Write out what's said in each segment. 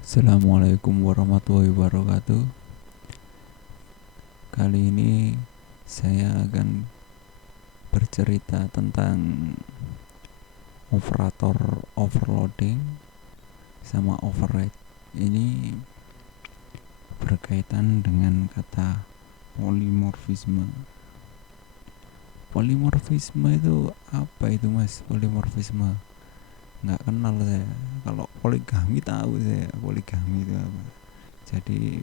Assalamualaikum warahmatullahi wabarakatuh. Kali ini saya akan bercerita tentang operator overloading sama override. Ini berkaitan dengan kata polimorfisme. Polimorfisme itu apa itu mas? Polimorfisme nggak kenal saya. Kalau poligami tahu saya, poligami itu apa. Jadi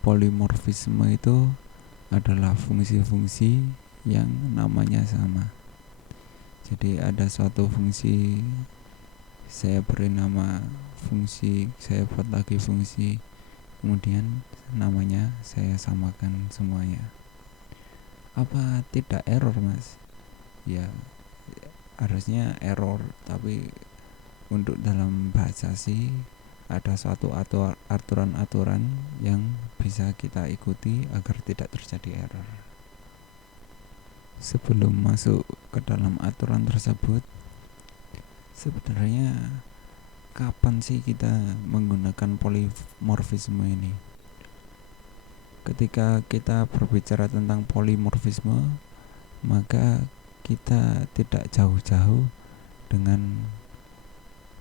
polimorfisme itu adalah fungsi-fungsi yang namanya sama. Jadi ada suatu fungsi, saya beri nama fungsi, saya buat lagi fungsi, kemudian namanya saya samakan semuanya. Apa tidak error mas? Ya harusnya error, tapi untuk dalam bahasa sih ada suatu aturan-aturan yang bisa kita ikuti agar tidak terjadi error. Sebelum masuk ke dalam aturan tersebut, sebenarnya kapan sih kita menggunakan polimorfisme ini? Ketika kita berbicara tentang polimorfisme, maka kita tidak jauh-jauh dengan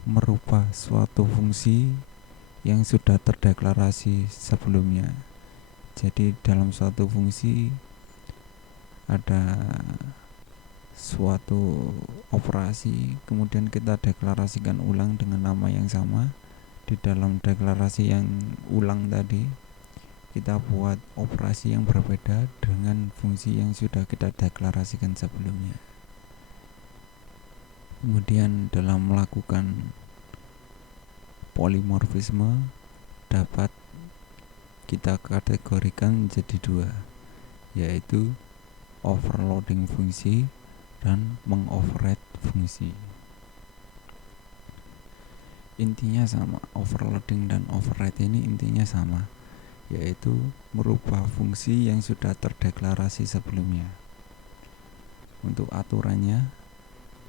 merubah suatu fungsi yang sudah terdeklarasi sebelumnya. Jadi dalam suatu fungsi ada suatu operasi, kemudian kita deklarasikan ulang dengan nama yang sama. Di dalam deklarasi yang ulang tadi, kita buat operasi yang berbeda dengan fungsi yang sudah kita deklarasikan sebelumnya. Kemudian dalam melakukan polimorfisme dapat kita kategorikan menjadi dua, yaitu overloading fungsi dan mengoverride fungsi. Intinya sama, overloading dan override ini intinya sama, yaitu merubah fungsi yang sudah terdeklarasi sebelumnya. Untuk aturannya,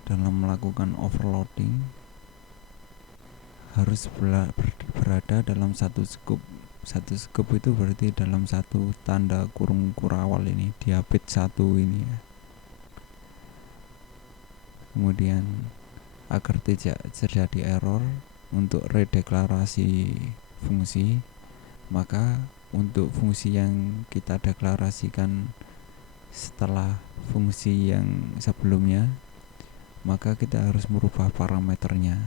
dalam melakukan overloading harus berada dalam satu scope. Satu scope itu berarti dalam satu tanda kurung kurawal ini, diapit satu ini ya. Kemudian agar tidak terjadi error untuk redeklarasi fungsi, maka untuk fungsi yang kita deklarasikan setelah fungsi yang sebelumnya, maka kita harus merubah parameternya.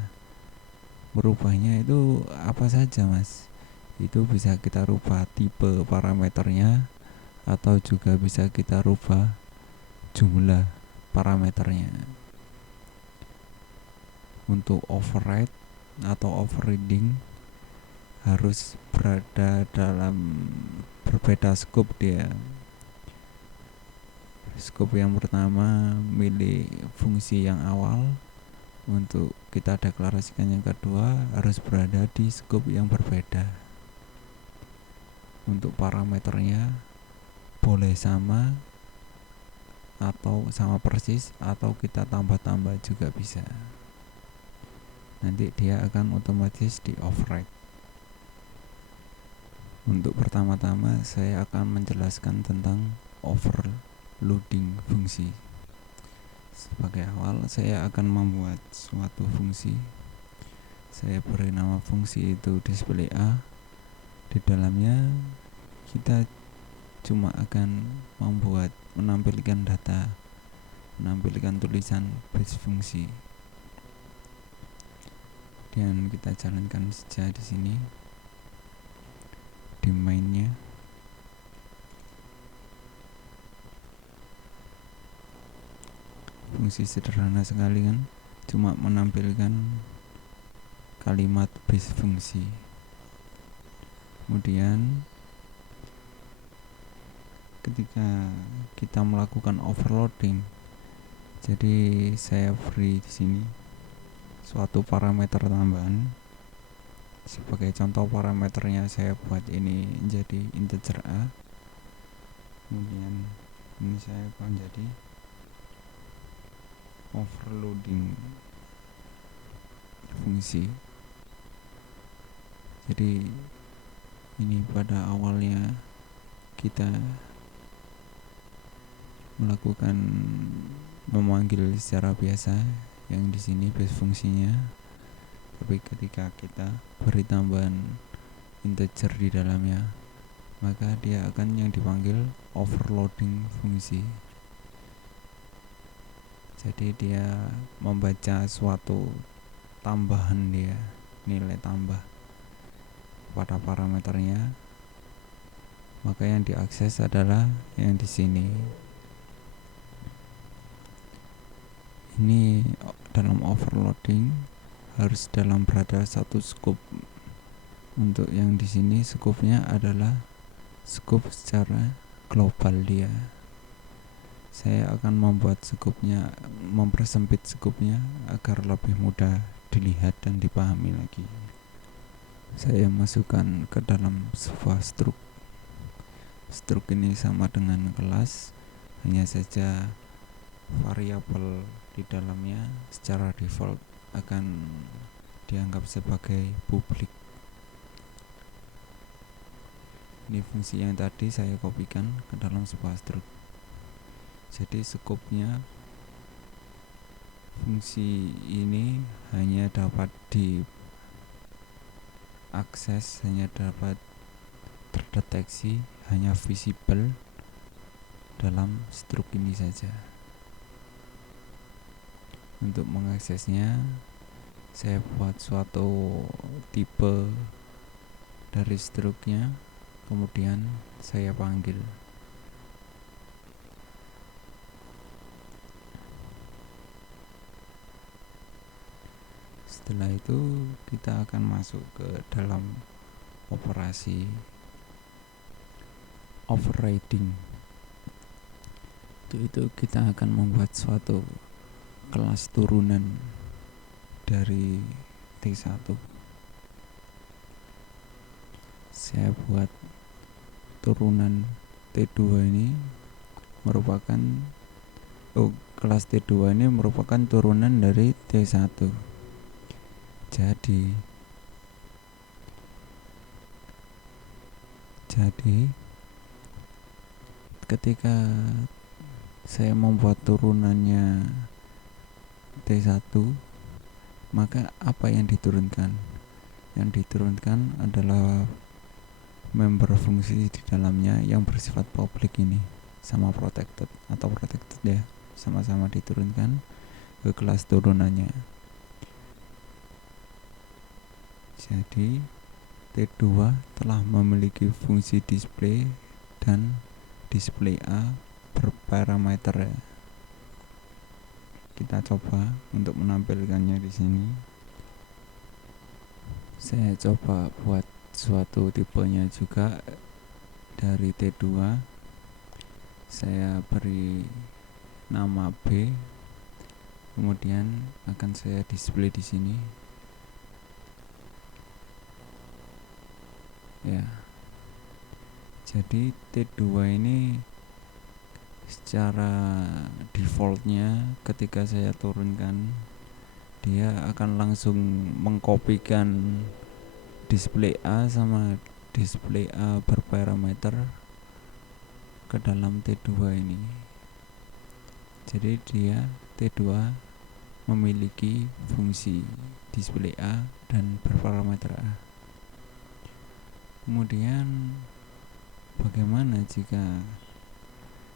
Merubahnya itu apa saja mas? Itu bisa kita rubah tipe parameternya, atau juga bisa kita rubah jumlah parameternya. Untuk override atau overriding harus berada dalam berbeda scope dia. Scope yang pertama milik fungsi yang awal, untuk kita deklarasikan yang kedua harus berada di scope yang berbeda. Untuk parameternya boleh sama atau sama persis, atau kita tambah-tambah juga bisa. Nanti dia akan otomatis di override. Untuk pertama-tama saya akan menjelaskan tentang overloading fungsi. Sebagai awal saya akan membuat suatu fungsi. Saya beri nama fungsi itu display A. Di dalamnya kita cuma akan menampilkan data, menampilkan tulisan base fungsi. Dan kita jalankan saja di sini di mainnya. Fungsi sederhana sekali kan, cuma menampilkan kalimat base fungsi. Kemudian ketika kita melakukan overloading, jadi saya beri di sini suatu parameter tambahan. Sebagai contoh parameternya saya buat ini jadi integer A. Kemudian ini saya buat jadi overloading fungsi. Jadi ini pada awalnya kita melakukan memanggil secara biasa yang di sini base fungsinya, tapi ketika kita beri tambahan integer di dalamnya, maka dia akan yang dipanggil overloading fungsi. Jadi dia membaca suatu tambahan, dia nilai tambah pada parameternya, maka yang diakses adalah yang di sini. Ini dalam overloading harus dalam berada satu scope. Untuk yang di sini scope-nya adalah scope secara global dia. Saya akan membuat scope-nya, mempersempit scope-nya agar lebih mudah dilihat dan dipahami lagi. Saya masukkan ke dalam sebuah struk. Struk ini sama dengan kelas, hanya saja variabel di dalamnya secara default akan dianggap sebagai publik. Ini fungsi yang tadi saya kopikan ke dalam sebuah struk. Jadi skopnya fungsi ini hanya dapat diakses, hanya dapat terdeteksi, hanya visible dalam struk ini saja. Untuk mengaksesnya, saya buat suatu tipe dari struknya, kemudian saya panggil. Setelah itu kita akan masuk ke dalam operasi overriding. Untuk itu kita akan membuat suatu kelas turunan dari T1. Saya buat turunan T2 ini merupakan kelas T2 ini merupakan turunan dari T1. Jadi ketika saya membuat turunannya T1, maka apa yang diturunkan? Yang diturunkan adalah member fungsi di dalamnya yang bersifat public ini sama protected atau protected ya, sama-sama diturunkan ke kelas turunannya. Jadi T2 telah memiliki fungsi display dan display A berparameter ya. Kita coba untuk menampilkannya di sini. Saya coba buat suatu tipenya juga dari T2. Saya beri nama B, kemudian akan saya display di sini. Ya. Jadi T2 ini secara defaultnya ketika saya turunkan, dia akan langsung mengkopikan display A sama display A berparameter ke dalam T2 ini. Jadi dia T2 memiliki fungsi display A dan berparameter A. Kemudian bagaimana jika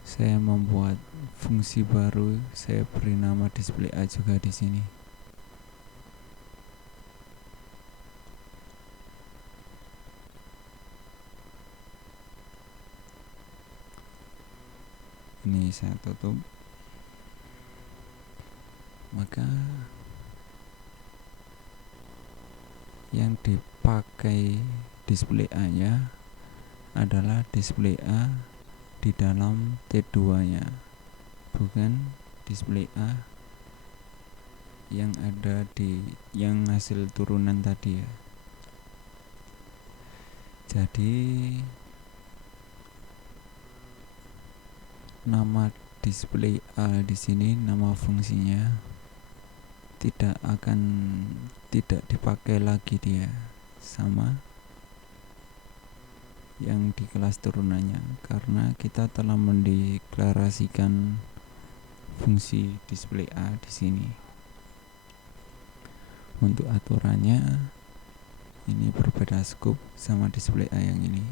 saya membuat fungsi baru, saya beri nama display A juga di sini. Ini saya tutup. Maka yang dipakai display A-nya adalah display A di dalam T2-nya, bukan display A yang ada di yang hasil turunan tadi ya. Jadi nama display A di sini nama fungsinya tidak dipakai lagi dia sama yang di kelas turunannya, karena kita telah mendeklarasikan fungsi display A di sini. Untuk aturannya ini berbeda scope sama display A yang ini.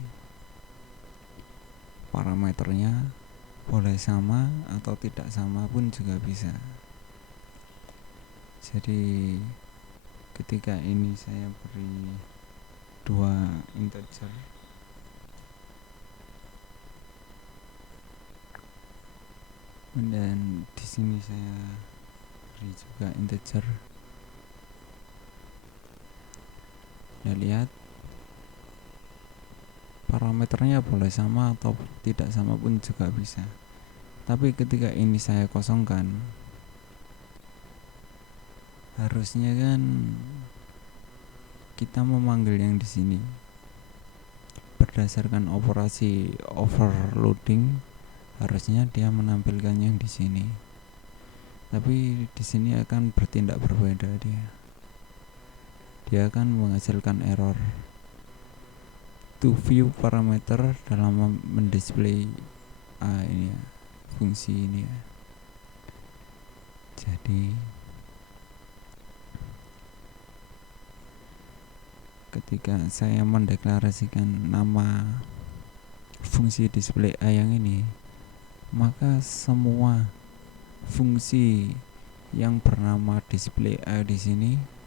Parameternya boleh sama atau tidak sama pun juga bisa. Jadi ketika ini saya beri 2 integer, dan di sini saya beri juga integer. Ya, lihat parameternya boleh sama atau tidak sama pun juga bisa. Tapi ketika ini saya kosongkan, harusnya kan kita memanggil yang di sini berdasarkan operasi overloading, harusnya dia menampilkan yang di sini. Tapi di sini akan bertindak berbeda dia akan menghasilkan error to view parameter dalam mendisplay ini ya, fungsi ini ya. Jadi ketika saya mendeklarasikan nama fungsi display A yang ini, maka semua fungsi yang bernama display A di sini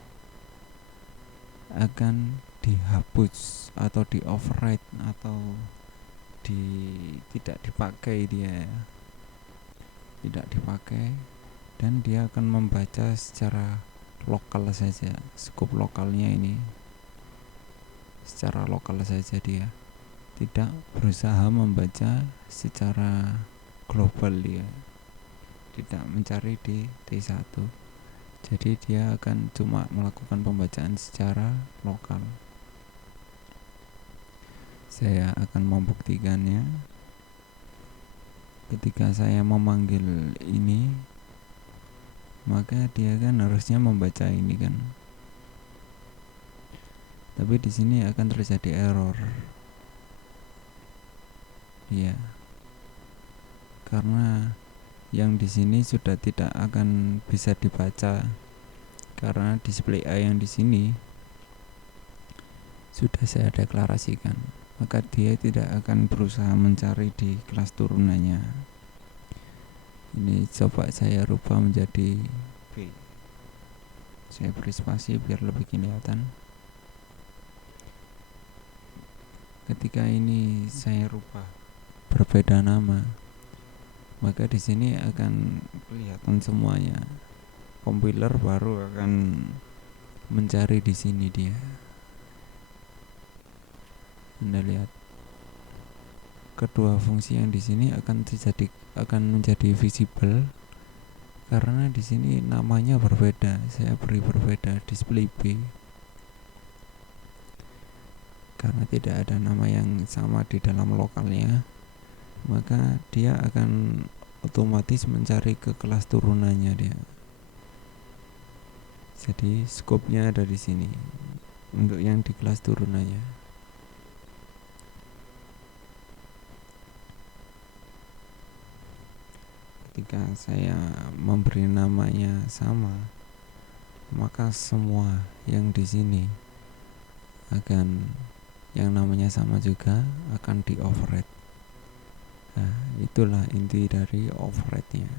akan dihapus atau di override atau tidak dipakai tidak dipakai, dan dia akan membaca secara lokal saja, scope lokalnya ini secara lokal saja, dia tidak berusaha membaca secara global, dia tidak mencari di T1. Jadi dia akan cuma melakukan pembacaan secara lokal. Saya akan membuktikannya ketika saya memanggil ini, maka dia kan harusnya membaca ini kan. Tapi di sini akan terjadi error. Ya. Karena yang di sini sudah tidak akan bisa dibaca, karena display A yang di sini sudah saya deklarasikan, maka dia tidak akan berusaha mencari di kelas turunannya. Ini coba saya rubah menjadi B. Saya beri spasi biar lebih kelihatan. Ketika ini saya rubah berbeda nama, maka di sini akan kelihatan semuanya. Compiler baru akan mencari di sini dia. Anda lihat, kedua fungsi yang di sini akan menjadi visible karena di sini namanya berbeda. Saya beri berbeda, display B, karena tidak ada nama yang sama di dalam lokalnya, maka dia akan otomatis mencari ke kelas turunannya dia. Jadi scope-nya ada di sini untuk yang di kelas turunannya. Ketika saya memberi namanya sama, maka semua yang di sini akan yang namanya sama juga akan di override. Nah, itulah inti dari override-nya.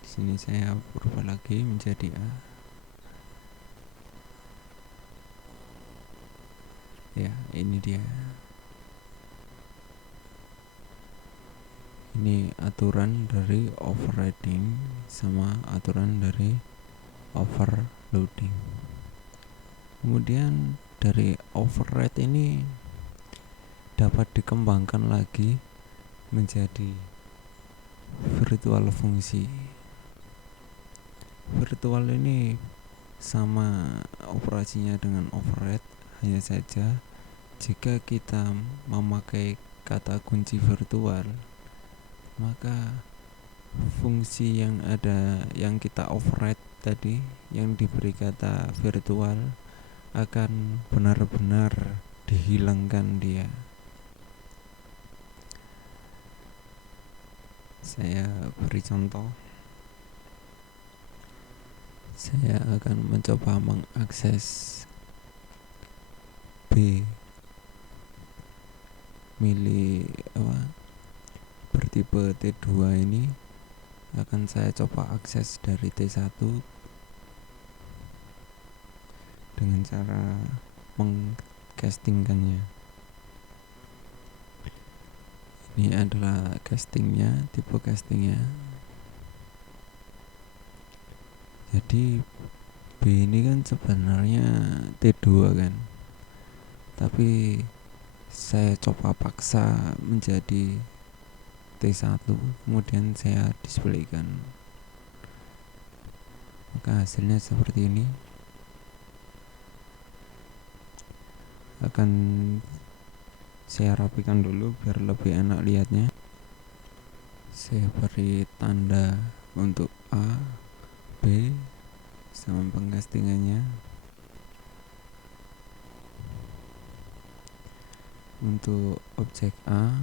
Di sini saya berubah lagi menjadi A. Ya, ini dia. Ini aturan dari overriding sama aturan dari overloading. Kemudian dari override ini dapat dikembangkan lagi menjadi virtual fungsi. Virtual ini sama operasinya dengan override, hanya saja jika kita memakai kata kunci virtual, maka fungsi yang ada yang kita override tadi, yang diberi kata virtual, akan benar-benar dihilangkan dia. Saya beri contoh. Saya akan mencoba mengakses B bertipe T2 ini. Akan saya coba akses dari T1 dengan cara mengcastingkannya. Ini adalah castingnya, tipe castingnya. Jadi B ini kan sebenarnya T2 kan, tapi saya coba paksa menjadi T1, kemudian saya displaykan. Maka hasilnya seperti ini. Akan saya rapikan dulu biar lebih enak lihatnya. Saya beri tanda untuk A, B sama pengcastingannya. Untuk objek A,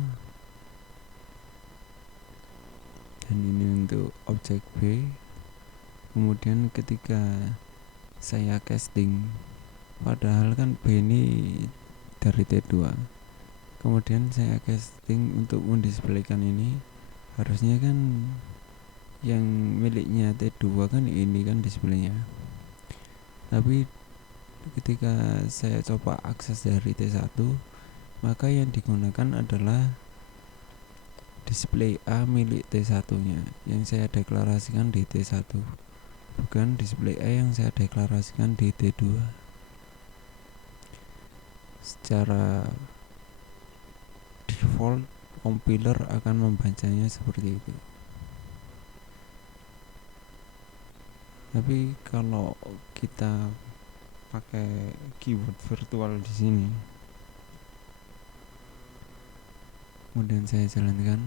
dan ini untuk objek B. Kemudian ketika saya casting, padahal kan B ini dari T2, kemudian saya casting untuk mendisplaykan ini, harusnya kan yang miliknya T2 kan ini kan displaynya. Tapi ketika saya coba akses dari T1, maka yang digunakan adalah display A milik T1 nya yang saya deklarasikan di T1, bukan display A yang saya deklarasikan di T2. Secara default compiler akan membacanya seperti itu. Tapi kalau kita pakai keyword virtual di sini, kemudian saya jalankan,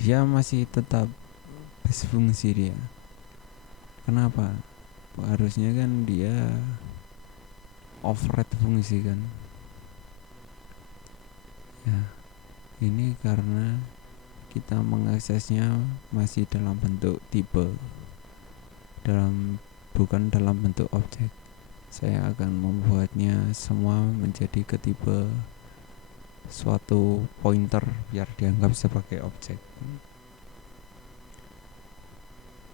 dia masih tetap berfungsi dia. Kenapa? Harusnya kan dia override fungsi kan. Ya, ini karena kita mengaksesnya masih dalam bentuk tipe, bukan dalam bentuk objek. Saya akan membuatnya semua menjadi ketipe suatu pointer biar dianggap sebagai objek.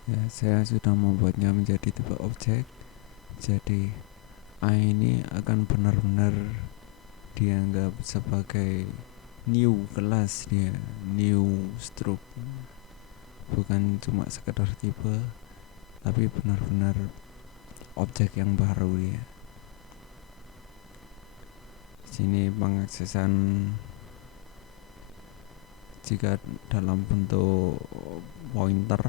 Ya, saya sudah membuatnya menjadi tipe objek. Jadi A ini akan benar-benar dianggap sebagai new kelas dia, new struct, bukan cuma sekedar tipe, tapi benar-benar objek yang baru dia. Sini pengaksesan jika dalam bentuk pointer.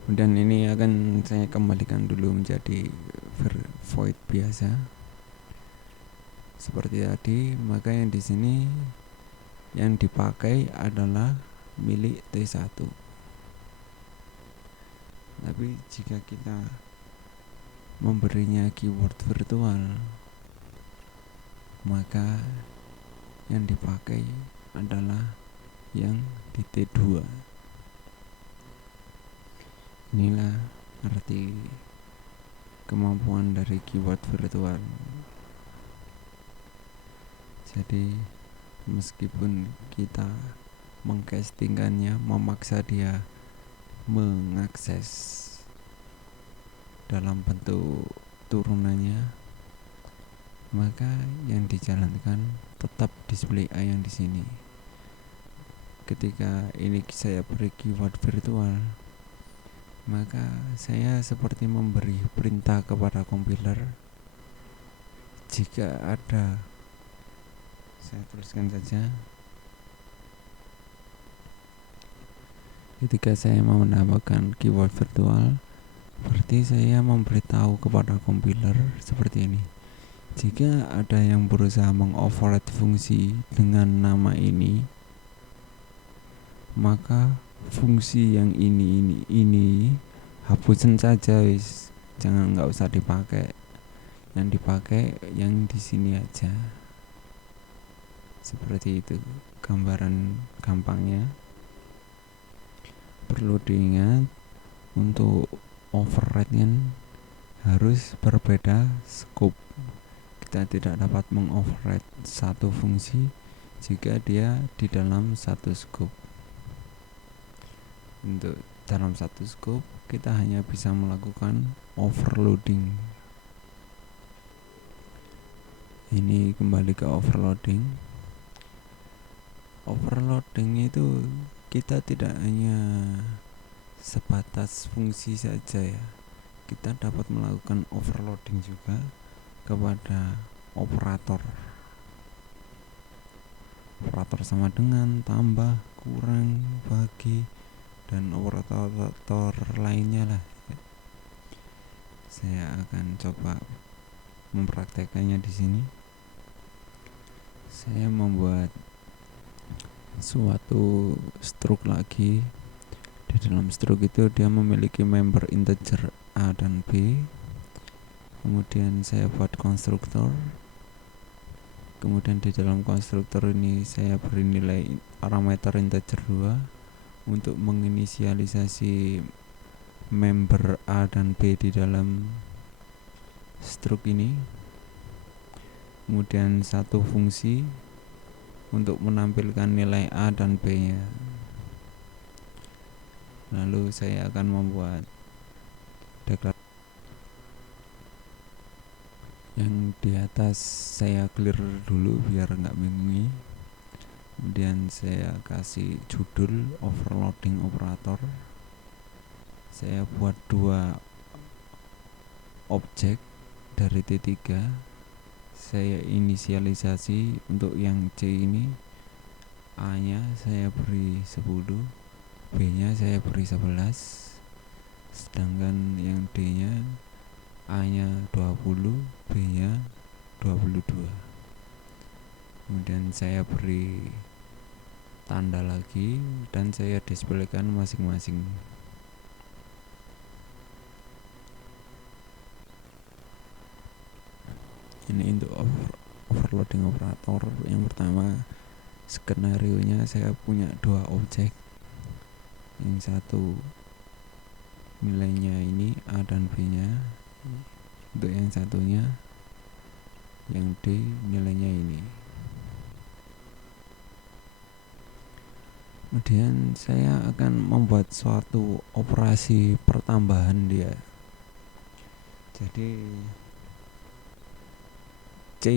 Kemudian ini akan saya kembalikan dulu menjadi void biasa seperti tadi. Maka yang di sini yang dipakai adalah milik T1. Tapi jika kita memberinya keyword virtual, maka yang dipakai adalah yang di T2. Inilah arti kemampuan dari keyword virtual. Jadi meskipun kita mengcastingkannya, memaksa dia mengakses dalam bentuk turunannya, maka yang dijalankan tetap display A yang di sini. Ketika ini saya beri keyword virtual, maka saya seperti memberi perintah kepada compiler. Jika ada, saya tuliskan saja, ketika saya mau menambahkan keyword virtual, berarti saya memberitahu kepada compiler seperti ini. Jika ada yang berusaha mengoverride fungsi dengan nama ini, maka fungsi yang ini hapusin saja, jangan, nggak usah dipakai. Yang dipakai yang di sini aja. Seperti itu gambaran gampangnya. Perlu diingat, untuk override kan harus berbeda scope. Kita tidak dapat mengoverride satu fungsi jika dia di dalam satu scope. Untuk dalam satu scope kita hanya bisa melakukan overloading. Ini kembali ke overloading. Overloading itu kita tidak hanya sebatas fungsi saja ya, kita dapat melakukan overloading juga kepada operator. Operator sama dengan, tambah, kurang, bagi, dan operator lainnya lah. Saya akan coba mempraktekannya di sini. Saya membuat suatu struk lagi. Di dalam struk itu dia memiliki member integer A dan B. Kemudian saya buat konstruktor. Kemudian di dalam konstruktor ini saya beri nilai parameter integer 2 untuk menginisialisasi member A dan B di dalam struk ini. Kemudian satu fungsi untuk menampilkan nilai A dan B nya. Lalu saya akan membuat deklarasi. Yang di atas saya clear dulu biar nggak bingungi. Kemudian saya kasih judul overloading operator. Saya buat 2 objek dari T3. Saya inisialisasi untuk yang C ini, A nya saya beri 10, B nya saya beri 11, sedangkan yang D nya, A nya 20, B nya 22. Kemudian saya beri tanda lagi dan saya displaykan masing-masing. Ini untuk overloading operator. Yang pertama, skenario nya saya punya 2 objek. Yang satu nilainya ini A dan B nya. Untuk yang satunya, yang D, nilainya ini. Kemudian saya akan membuat suatu operasi pertambahan dia. Jadi C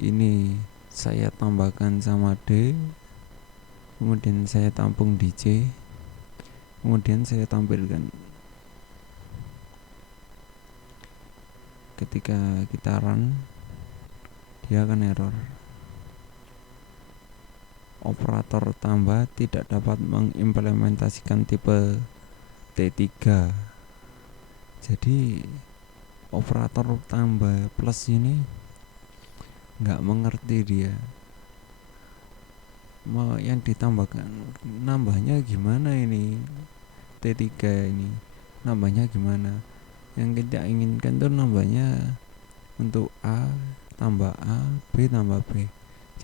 ini saya tambahkan sama D, kemudian saya tampung di C, kemudian saya tampilkan. Ketika kita run, dia akan error. Operator tambah tidak dapat mengimplementasikan tipe T3. Jadi operator tambah plus ini nggak mengerti dia mau yang ditambahkan, nambahnya gimana ini, T3 ini nambahnya gimana. Yang kita inginkan tuh nambahnya untuk A tambah A, B tambah B.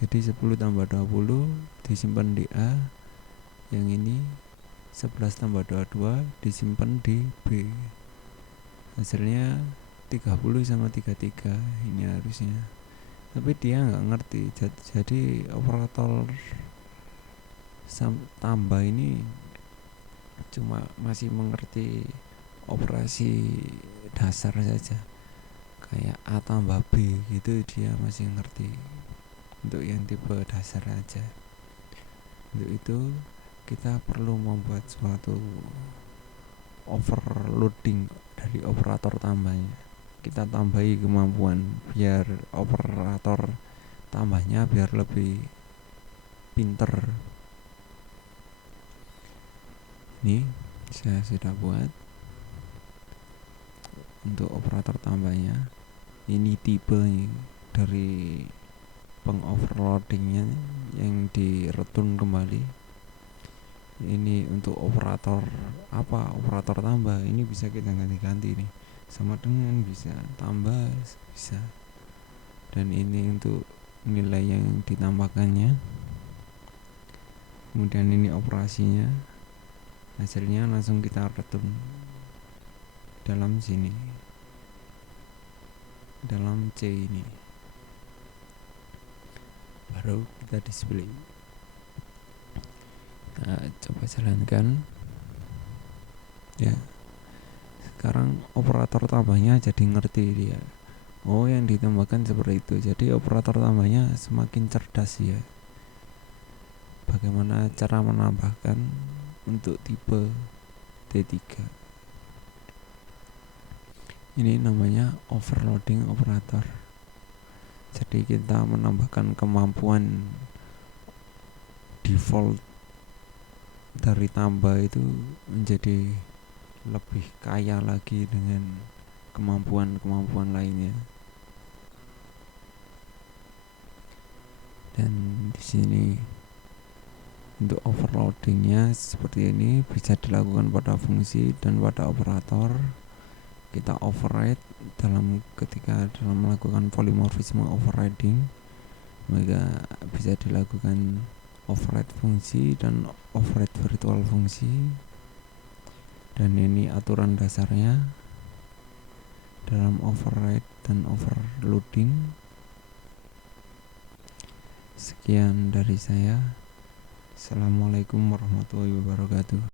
Jadi 10 tambah 20 disimpan di A, yang ini 11 tambah 22 disimpan di B. Hasilnya 30 sama 33 ini harusnya. Tapi dia nggak ngerti. Jadi operator tambah ini cuma masih mengerti operasi dasar saja, kayak A tambah B gitu dia masih ngerti. Untuk yang tipe dasar aja. Untuk itu kita perlu membuat suatu overloading dari operator tambahnya. Kita tambahi kemampuan biar operator tambahnya biar lebih pinter. Ini saya sudah buat untuk operator tambahnya. Ini tipenya. dari pengoverloadingnya yang diretun kembali. Ini untuk operator tambah, ini bisa kita ganti-ganti nih, sama dengan bisa tambah, bisa. Dan ini untuk nilai yang ditambahkannya, kemudian ini operasinya, hasilnya langsung kita retun dalam sini, dalam C ini, baru kita display. Nah, coba jalankan ya. Sekarang operator tambahnya jadi ngerti dia, oh yang ditambahkan seperti itu. Jadi operator tambahnya semakin cerdas ya, bagaimana cara menambahkan untuk tipe D3. Ini namanya overloading operator. Jadi kita menambahkan kemampuan default dari tambah itu menjadi lebih kaya lagi dengan kemampuan-kemampuan lainnya. Dan di sini untuk overloadingnya seperti ini, bisa dilakukan pada fungsi dan pada operator. Kita override ketika dalam melakukan polymorphisme overriding, maka bisa dilakukan override fungsi dan override virtual fungsi. Dan ini aturan dasarnya dalam override dan overloading. Sekian dari saya. Assalamualaikum warahmatullahi wabarakatuh.